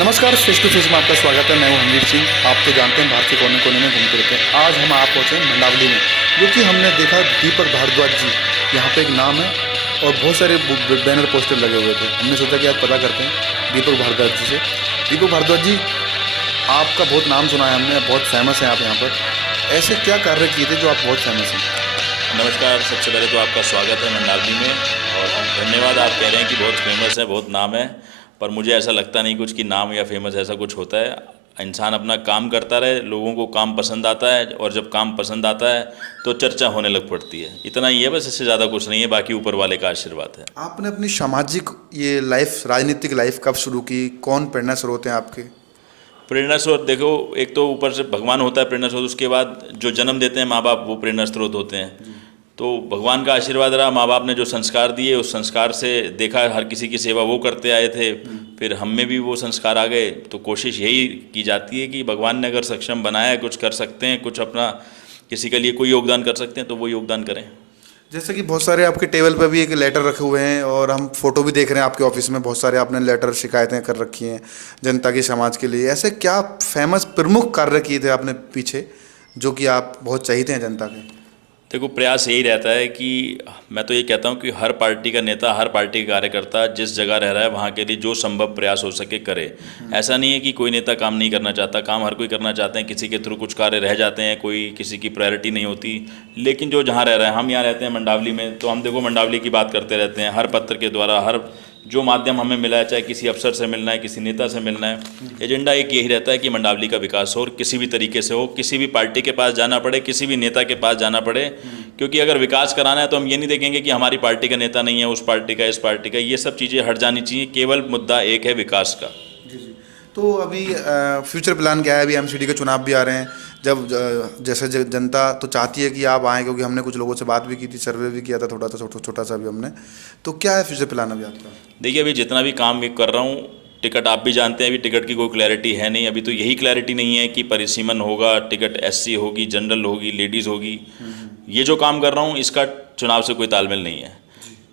नमस्कार, face to face में आपका स्वागत है। मैं हूं हरमीत सिंह। आप तो जानते हैं भारत के कोने कोने में घूमते रहते हैं। आज हम आप पहुंचे हैं मंडावली में, जो कि हमने देखा दीपक भारद्वाज जी यहाँ पे एक नाम है और बहुत सारे बैनर पोस्टर लगे हुए थे। हमने सोचा कि आज पता करते हैं दीपक भारद्वाज जी से। दीपक भारद्वाज जी, आपका बहुत नाम सुना है हमने, बहुत फेमस हैं आप यहाँ पर। ऐसे क्या कार्य किए थे जो आप बहुत फेमस हैं? नमस्कार, सबसे पहले तो आपका स्वागत है मंडावली में। और धन्यवाद, आप कह रहे हैं कि बहुत फेमस है, बहुत नाम है, पर मुझे ऐसा लगता नहीं कुछ कि नाम या फेमस ऐसा कुछ होता है। इंसान अपना काम करता रहे, लोगों को काम पसंद आता है, और जब काम पसंद आता है तो चर्चा होने लग पड़ती है। इतना ही है बस, इससे ज़्यादा कुछ नहीं है, बाकी ऊपर वाले का आशीर्वाद है। आपने अपनी सामाजिक ये लाइफ, राजनीतिक लाइफ कब शुरू की? कौन प्रेरणा स्रोत हैं आपके? प्रेरणा स्रोत देखो, एक तो ऊपर से भगवान होता है प्रेरणा स्रोत, उसके बाद जो जन्म देते हैं माँ बाप, वो प्रेरणा स्रोत होते हैं। तो भगवान का आशीर्वाद रहा, माँ बाप ने जो संस्कार दिए उस संस्कार से देखा हर किसी की सेवा वो करते आए थे, फिर हम में भी वो संस्कार आ गए। तो कोशिश यही की जाती है कि भगवान ने अगर सक्षम बनाया है, कुछ कर सकते हैं, कुछ अपना किसी के लिए कोई योगदान कर सकते हैं तो वो योगदान करें। जैसे कि बहुत सारे आपके टेबल पर भी एक लेटर रखे हुए हैं और हम फोटो भी देख रहे हैं आपके ऑफिस में, बहुत सारे आपने लेटर शिकायतें कर रखी हैं जनता की, समाज के लिए। ऐसे क्या फेमस प्रमुख कार्य किए थे आपने पीछे, जो कि आप बहुत चाहते हैं जनता के? देखो, प्रयास यही रहता है कि मैं तो ये कहता हूँ कि हर पार्टी का नेता, हर पार्टी का कार्यकर्ता जिस जगह रह रहा है वहाँ के लिए जो संभव प्रयास हो सके करे। ऐसा नहीं है कि कोई नेता काम नहीं करना चाहता, काम हर कोई करना चाहते हैं, किसी के थ्रू कुछ कार्य रह जाते हैं, कोई किसी की प्रायोरिटी नहीं होती। लेकिन जो जहाँ रह रहा है, हम यहाँ रहते हैं मंडावली में, तो हम देखो मंडावली की बात करते रहते हैं, हर पत्र के द्वारा, हर जो माध्यम हमें मिला है, चाहे किसी अफसर से मिलना है, किसी नेता से मिलना है, एजेंडा एक यही रहता है कि मंडावली का विकास हो, और किसी भी तरीके से हो, किसी भी पार्टी के पास जाना पड़े, किसी भी नेता के पास जाना पड़े। क्योंकि अगर विकास कराना है तो हम ये नहीं देखेंगे कि हमारी पार्टी का नेता नहीं है, उस पार्टी का, इस पार्टी का, ये सब चीज़ें हट जानी चाहिए। केवल मुद्दा एक है, विकास का। जी जी। तो अभी फ्यूचर प्लान क्या है? अभी एमसीडी के चुनाव भी आ रहे हैं, जब जैसे जनता तो चाहती है कि आप आएँ, क्योंकि हमने कुछ लोगों से बात भी की थी, सर्वे भी किया था थोड़ा सा, छोटा सा भी हमने। तो क्या है फ्यूचर प्लान अभी आपका? देखिए, अभी जितना भी काम कर रहा हूँ, टिकट आप भी जानते हैं, अभी टिकट की कोई क्लैरिटी है नहीं। अभी तो यही क्लैरिटी नहीं है कि परिसीमन होगा, टिकट एससी होगी, जनरल होगी, लेडीज़ होगी। ये जो काम कर रहा हूँ इसका चुनाव से कोई तालमेल नहीं है।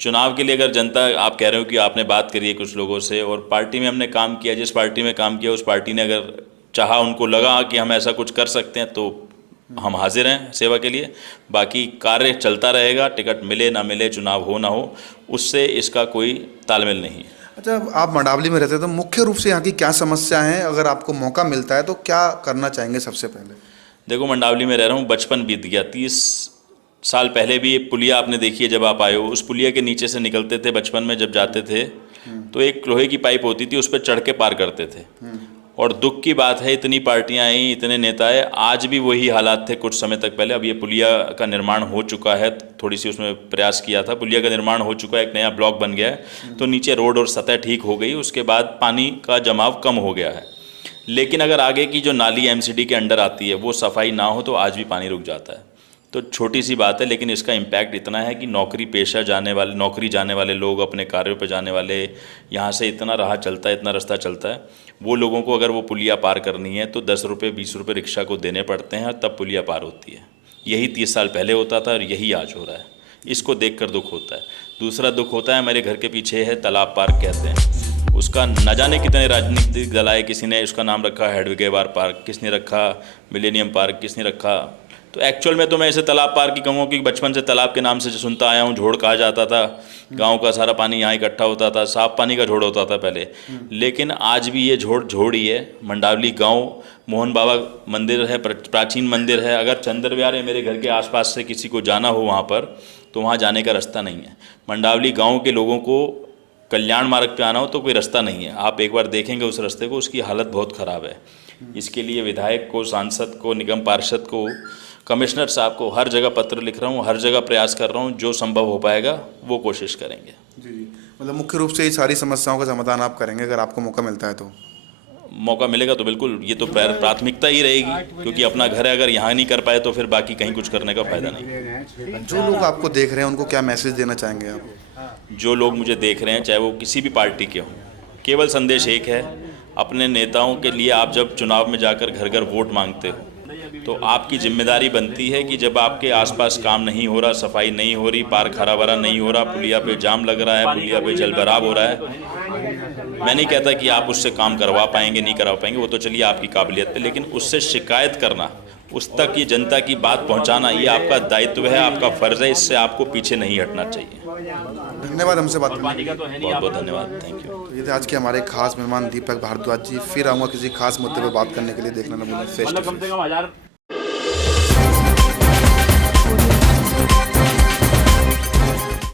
चुनाव के लिए अगर जनता, आप कह रहे हो कि आपने बात करी है कुछ लोगों से, और पार्टी में हमने काम किया, जिस पार्टी में काम किया उस पार्टी ने अगर चाहा, उनको लगा कि हम ऐसा कुछ कर सकते हैं, तो हम हाजिर हैं सेवा के लिए। बाकी कार्य चलता रहेगा, टिकट मिले ना मिले, चुनाव हो ना हो, उससे इसका कोई तालमेल नहीं है। अच्छा, आप मंडावली में रहते हैं तो मुख्य रूप से यहाँ की क्या समस्या है? अगर आपको मौका मिलता है तो क्या करना चाहेंगे सबसे पहले? देखो, मंडावली में रह रहा हूँ, बचपन बीत गया। 30 साल पहले भी एक पुलिया आपने देखी है, जब आप आए हो, उस पुलिया के नीचे से निकलते थे बचपन में जब जाते थे, तो एक लोहे की पाइप होती थी, उस पर चढ़ के पार करते थे। और दुख की बात है, इतनी पार्टियां आई, इतने नेता आए, आज भी वही हालात थे कुछ समय तक पहले। अब ये पुलिया का निर्माण हो चुका है, थोड़ी सी उसमें प्रयास किया था, पुलिया का निर्माण हो चुका है, एक नया ब्लॉक बन गया है, तो नीचे रोड और सतह ठीक हो गई, उसके बाद पानी का जमाव कम हो गया है। लेकिन अगर आगे की जो नाली एमसीडी के अंडर आती है वो सफाई ना हो तो आज भी पानी रुक जाता है। तो छोटी सी बात है, लेकिन इसका इम्पैक्ट इतना है कि नौकरी पेशा जाने वाले, नौकरी जाने वाले लोग, अपने कार्यों पर जाने वाले, यहाँ से इतना राह चलता है, इतना रास्ता चलता है, वो लोगों को अगर वो पुलिया पार करनी है तो 10 रुपये 20 रुपये रिक्शा को देने पड़ते हैं, और तब पुलिया पार होती है। यही 30 साल पहले होता था और यही आज हो रहा है। इसको देख कर दुख होता है। दूसरा दुख होता है, मेरे घर के पीछे है तालाब पार्क कहते हैं, उसका न जाने कितने राजनीतिक दल आए, किसी ने उसका नाम रखा हेडविगेवार पार्क, किसने रखा मिलेनियम पार्क, किसने रखा। तो एक्चुअल में तो मैं इसे तालाब पार्क ही कहूँगा, क्योंकि बचपन से तालाब के नाम से जो सुनता आया हूँ, झोड़ कहा जाता था, गांव का सारा पानी यहाँ इकट्ठा होता था, साफ पानी का झोड़ होता था पहले। लेकिन आज भी ये झोड़ ही है। मंडावली गांव, मोहन बाबा मंदिर है, प्राचीन मंदिर है। अगर चंद्रविहार है, मेरे घर के आसपास से किसी को जाना हो वहाँ पर, तो वहाँ जाने का रास्ता नहीं है। मंडावली गाँव के लोगों को कल्याण मार्ग पे आना हो तो कोई रास्ता नहीं है। आप एक बार देखेंगे उस रास्ते को, उसकी हालत बहुत ख़राब है। इसके लिए विधायक को, सांसद को, निगम पार्षद को, कमिश्नर साहब को, हर जगह पत्र लिख रहा हूँ, हर जगह प्रयास कर रहा हूँ, जो संभव हो पाएगा वो कोशिश करेंगे। जी जी। मतलब मुख्य रूप से ये सारी समस्याओं का समाधान आप करेंगे अगर आपको मौका मिलता है तो? मौका मिलेगा तो बिल्कुल, ये तो प्राथमिकता ही रहेगी, क्योंकि अपना घर है, अगर यहाँ नहीं कर पाए तो फिर बाकी कहीं कुछ करने का फ़ायदा नहीं। जो लोग आपको देख रहे हैं उनको क्या मैसेज देना चाहेंगे आप? जो लोग मुझे देख रहे हैं, चाहे वो किसी भी पार्टी के हों, केवल संदेश एक है, अपने नेताओं के लिए आप जब चुनाव में जाकर घर घर वोट मांगते हो तो आपकी जिम्मेदारी बनती है कि जब आपके आसपास काम नहीं हो रहा, सफाई नहीं हो रही, पार्क हरा भरा नहीं हो रहा, पुलिया पे जाम लग रहा है, पुलिया पे जलभराव हो रहा है, मैं नहीं कहता कि आप उससे काम करवा पाएंगे, नहीं करवा पाएंगे, वो तो चलिए आपकी काबिलियत पे, लेकिन उससे शिकायत करना, उस तक ये जनता की बात पहुंचाना, ये आपका दायित्व है, आपका फ़र्ज़ है, इससे आपको पीछे नहीं हटना चाहिए। धन्यवाद हमसे बात करने के लिए। बहुत बहुत धन्यवाद, थैंक यू। तो ये थे आज के हमारे खास मेहमान दीपक भारद्वाज जी। फिर आऊँगा किसी खास मुद्दे पर बात करने के लिए, देखना न भूलें फेस टू फेस।